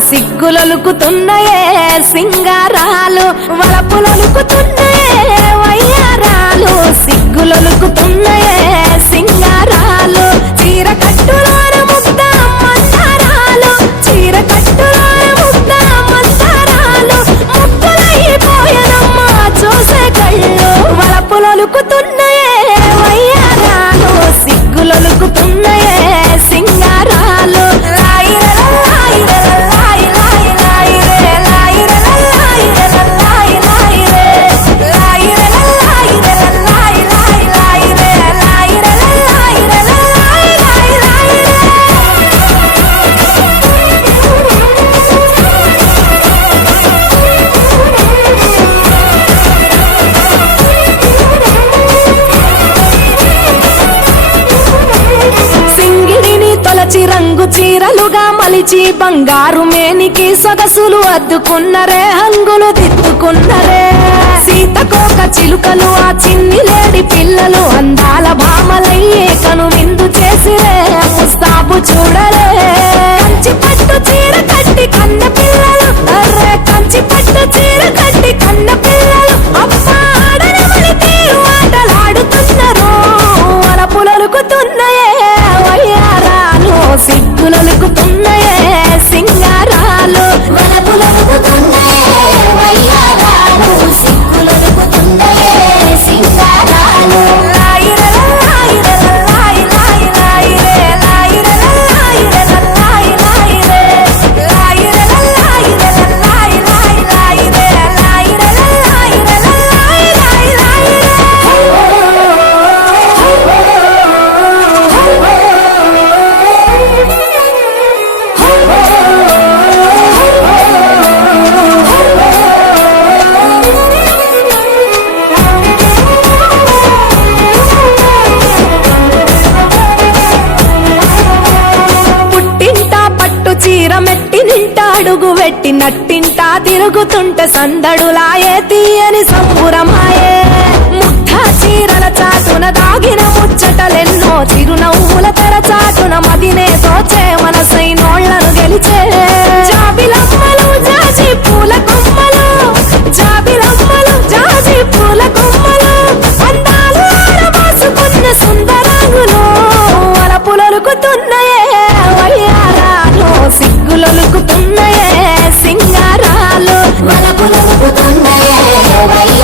సిగ్గులొలుకుతున్నాయే సింగారాలు వలపులొలుకుతున్నాయి మలచి రంగు చీరలుగా మలిచి బంగారు మేనికి సొగసులు అద్దుకున్నరే హంగులు దిద్దుకున్నరే. సీతకోక చిలుకలు ఆ చిన్ని లేడి పిల్లలు అందరు నట్టి నింట అడుగు వెట్టి నట్టింటా తిరుగుతుంట సందడులాయే తీయని సంబురమాయే. ముఠ చీరల చాటున దాగిన ముచ్చటలెన్నో చిరునవ్వుల తెర చాటున మదినే జరుగుతున్నాయే